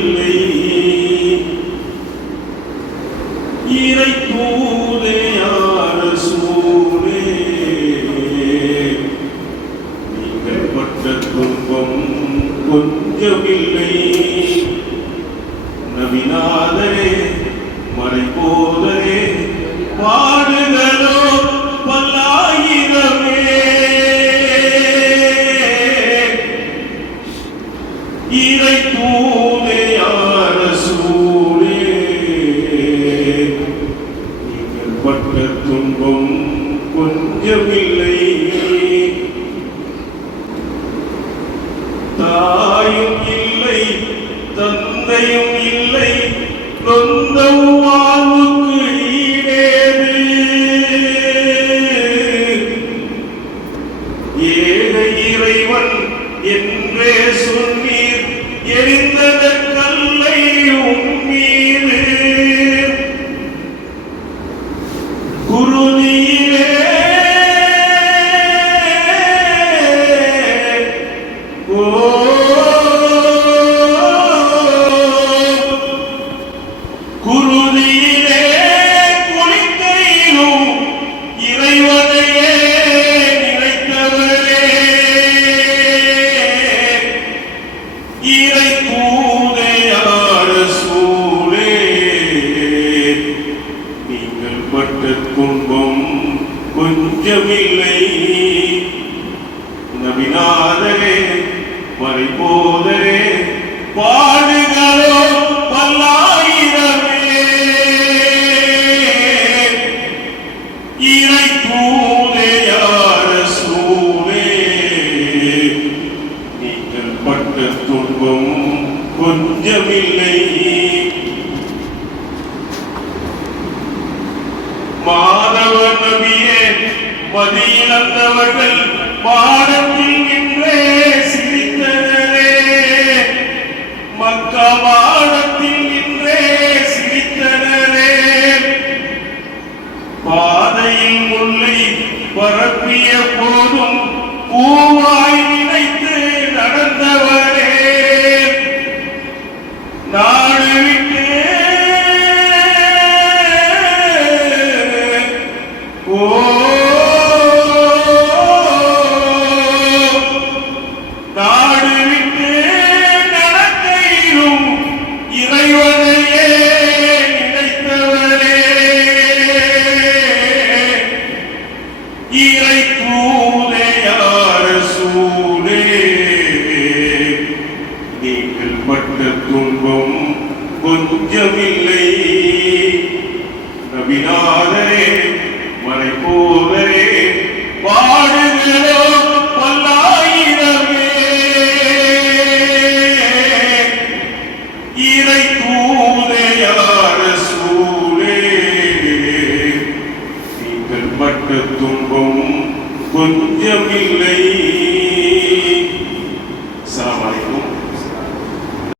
இல்லை. இறை தூதையான சூழே நீங்கள் பட்ட துன்பம் கொஞ்சமில்லை. நவிநாதரே மலை போதரே பாடுகளோ தூ தாயும் இல்லை தந்தையும் இல்லை நொந்த வாழ்வுக்கு ஈடேது. ஏக இறைவன் என்றே சொன்னீர் எரிந்ததற்கு இறை தூதையார சூழே. நீங்கள் பட்ட துன்பம் கொஞ்சமில்லை. நபிநாதரே மறைபோ கொஞ்சமில்லை மாதவ நபியே மதியிழந்தவர்கள் பாடத்தில் நின்றே சிரித்தனரே. மக்கா மாடத்தில் நின்றே சிரித்தனரே. பாதையில் முல்லை பரப்பிய போதும் பூவாய் நினைத்து நடந்தவர் கொஞ்சமில்லை